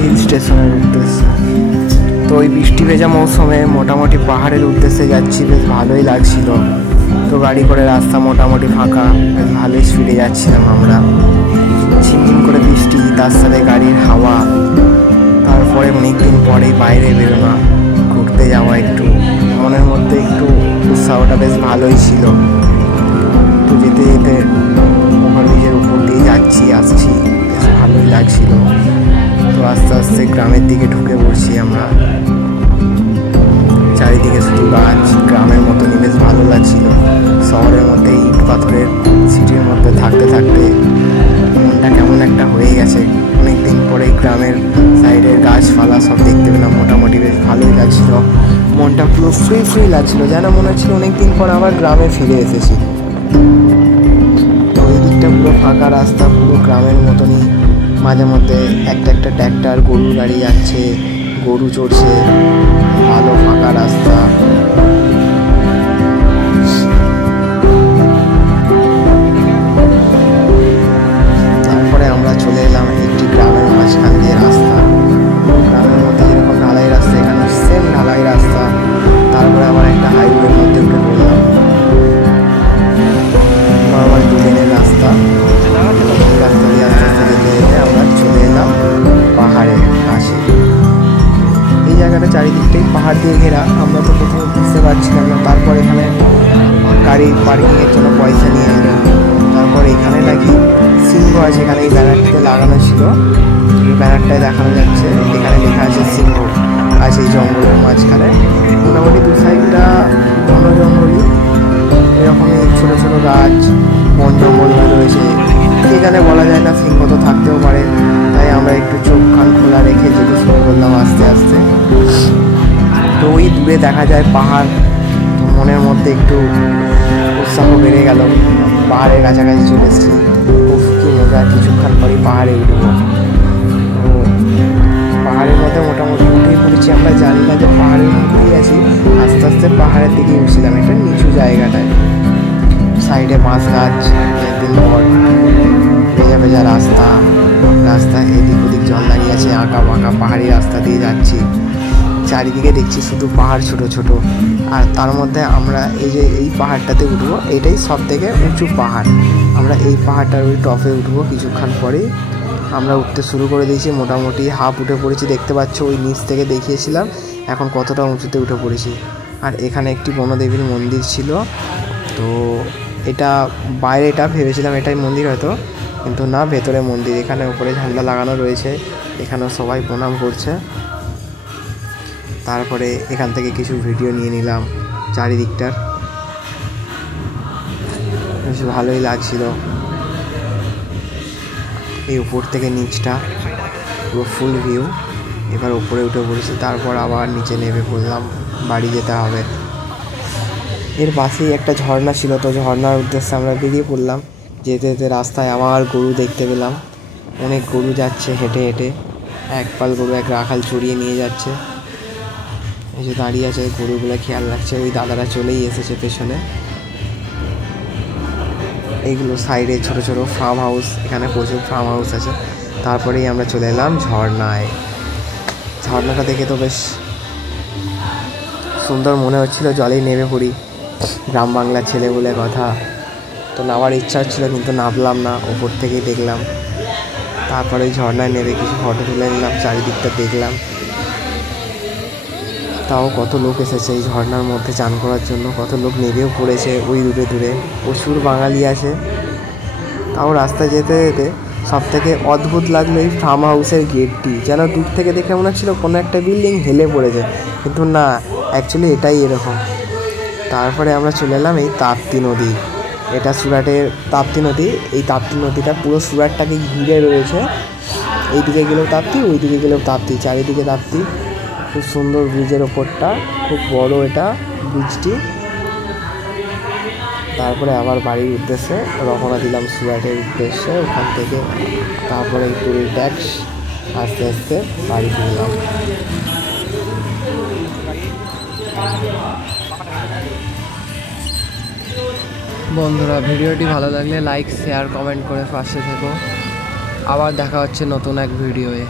Hill স্টেশনের উদ্দেশ্যে। তো ওই বৃষ্টি ভেজা মৌসুমে মোটামুটি পাহাড়ের উদ্দেশ্যে যাচ্ছি, বেশ ভালোই লাগছিল। তো গাড়ি করে রাস্তা মোটামুটি ফাঁকা, বেশ ভালোই স্পিডে যাচ্ছিলাম আমরা। ঝিমঝিম করে বৃষ্টি, তার সাথে গাড়ির হাওয়া। তারপরে অনেকদিন পরেই বাইরে বেরোনো, ঘুরতে যাওয়া, একটু মনের মধ্যে একটু উৎসাহটা বেশ ভালোই ছিল। তো যেতে যেতে ওভারব্রিজের উপর দিয়ে যাচ্ছি আসছি, বেশ ভালোই লাগছিল। তো আস্তে আস্তে গ্রামের দিকে ঢুকে পড়ছি আমরা। চারিদিকে শুধু গাছ, গ্রামের মতনই বেশ ভালো লাগছিল। শহরের মধ্যে ইট পাথরের সিটির মধ্যে থাকতে থাকতে মনটা কেমন একটা হয়ে গেছে। অনেকদিন পরে গ্রামের সাইডের গাছপালা সব দেখতে পেলাম, মোটামুটি বেশ ভালোই লাগছিল। মনটা পুরো ফ্রি ফ্রি লাগছিল, যেন মনে হচ্ছিল অনেকদিন পর আবার গ্রামে ফিরে এসেছি। তো ওই দিকটা পুরো ফাঁকা রাস্তা, পুরো গ্রামের মতনই। মাঝে মধ্যে একটা একটা ট্র্যাক্টর, গরুর গাড়ি যাচ্ছে, গরু চড়ছে, ভালো ফাঁকা রাস্তা। তারপরে আমরা চলে এলাম একটি গ্রামের মাঝখান দিয়ে রাস্তা। গ্রামের মধ্যে যেরকম ঢালাই রাস্তা, এখানে সেম ঢালাই রাস্তা। তারপরে আবার একটা হাইওয়ের মধ্যে উঠে পড়লাম, নর্মাল 2 লেনের রাস্তা। রাস্তা দিয়ে আস্তে আস্তে যেতে যেতে আমরা চলে এলাম পাহাড়ের কাছে। এই জায়গাটা চারিদিকটাই পাহাড় দিয়ে ঘেরা। আমরা তো প্রথমে বুঝতে পারছিলাম না। তারপর এখানে গাড়ি পার্কিংয়ের জন্য পয়সা নিয়ে এলো। তারপর এখানে নাকি সিংহ আছে, এখানে এই ব্যানারটিতে লাগানো ছিল। এই ব্যানারটায় দেখানো যাচ্ছে, এখানে লেখা আছে সিংহ আছে এই জঙ্গলের মাঝখানে। মোটামুটি 2 সাইডটা ঘন জঙ্গলই, এরকমই ছোটো ছোটো গাছ, বন জঙ্গল হয়ে রয়েছে। এখানে বলা যায় না, সিংহ তো থাকতেও পারে। তাই আমরা একটু চোখ কান খোলা রেখে যেতে শুরু করলাম আস্তে আস্তে। তো ওই দূরে দেখা যায় পাহাড়। তো মনের মধ্যে একটু উৎসাহ বেড়ে গেল, পাহাড়ের কাছাকাছি চলে এসেছি। খুব কি মজা, কিছুক্ষণ পরেই পাহাড়ে উঠবো। তো পাহাড়ের মধ্যে মোটামুটি উঠেই পড়েছি। আমরা জানি না যে পাহাড়ের মধ্যেই আছি, আস্তে আস্তে পাহাড়ের দিকে উঠছিলাম, একটা নিচু জায়গাটায়। সাইডে বাঁশ গাছ, একদিন পর ভেজা ভেজা রাস্তা, রাস্তায় এদিক ওদিক জল দাঁড়িয়ে আছে, আঁকা বাঁকা পাহাড়ি রাস্তা দিয়ে যাচ্ছি। চারিদিকে দেখছি শুধু পাহাড় ছোট ছোট। আর তার মধ্যে আমরা এই যে এই পাহাড়টাতে উঠবো, এটাই সব থেকে উঁচু পাহাড়। আমরা এই পাহাড়টার ওই টপে উঠবো। কিছুক্ষণ পরেই আমরা উঠতে শুরু করে দিয়েছি, মোটামুটি হাফ উঠে পড়েছি। দেখতে পাচ্ছ ওই নিচ থেকে দেখিয়েছিলাম এখন কতটা উঁচুতে উঠে পড়েছি। আর এখানে একটি বনদেবীর মন্দির ছিল। তো এটা বাইরেটা ভেবেছিলাম এটাই মন্দির হয়তো, কিন্তু না, ভেতরে মন্দির। এখানে উপরে ঝান্ডা লাগানো রয়েছে, এখানেও সবাই প্রণাম করছে। তারপরে এখান থেকে কিছু ভিডিও নিয়ে নিলাম চারিদিকটার, বেশ ভালোই লাগছিল। এই উপর থেকে নিচটা পুরো ফুল ভিউ। এবার উপরে উঠে পড়েছি, তারপর আবার নিচে নেমে পড়লাম, বাড়ি যেতে হবে। এর পাশেই একটা ঝর্ণা ছিল, তো ঝর্ণার উদ্দেশ্যে আমরা বেরিয়ে পড়লাম। যেতে যেতে রাস্তায় আবার গরু দেখতে পেলাম, অনেক গরু যাচ্ছে হেঁটে হেঁটে। এক পাল গরু এক রাখাল চড়িয়ে নিয়ে যাচ্ছে, এই যে দাঁড়িয়ে আছে, গরুগুলো খেয়াল রাখছে। ওই দাদারা চলেই এসেছে পেছনে। এইগুলো সাইডে ছোট ছোট ফার্ম হাউস, এখানে প্রচুর ফার্ম হাউস আছে। তারপরেই আমরা চলে এলাম ঝর্ণায়। ঝর্ণাটা দেখে তো বেশ সুন্দর মনে হচ্ছিল, জলেই নেমে পড়ি। গ্রাম বাংলার ছেলে বলে কথা, তো নামার ইচ্ছা হচ্ছিলো কিন্তু নামলাম না, ওপর থেকেই দেখলাম। তারপরে ঝর্ণায় নেমে কিছু ফটো তুলে নিলাম, চারিদিকটা দেখলাম। তাও কত লোক এসেছে এই ঝর্ণার মধ্যে চান করার জন্য, কত লোক নেমেও পড়েছে ওই দূরে দূরে, প্রচুর বাঙালি আছে। তাও রাস্তায় যেতে যেতে সব থেকে অদ্ভুত লাগলো এই ফার্ম হাউসের গেটটি। যেন দূর থেকে দেখে মনে হচ্ছিলো কোনো একটা বিল্ডিং হেলে পড়েছে, কিন্তু না, অ্যাকচুয়ালি এটাই এরকম। তারপরে আমরা চলে এলাম এই তাপ্তি নদী। এটা সুরাটের তাপ্তি নদী। এই তাপ্তি নদীটা পুরো সুরাটটাকে ঘিরে রয়েছে। এইদিকে গেলেও তাপ্তি, ওই দিকে গেলেও তাপ্তি, চারিদিকে তাপ্তি। খুব সুন্দর ব্রিজের ওপরটা, খুব বড় এটা ব্রিজটি। তারপরে আবার বাড়ির উদ্দেশ্যে রওনা দিলাম, সুরাটের উদ্দেশ্যে। ওখান থেকে তারপরে টুল ট্যাক্স আস্তে আস্তে বাড়ি ফিরলাম। বন্ধুরা, ভিডিওটি ভালো লাগলে লাইক শেয়ার কমেন্ট করে পাশে থেকো। আবার দেখা হচ্ছে নতুন এক ভিডিওয়ে।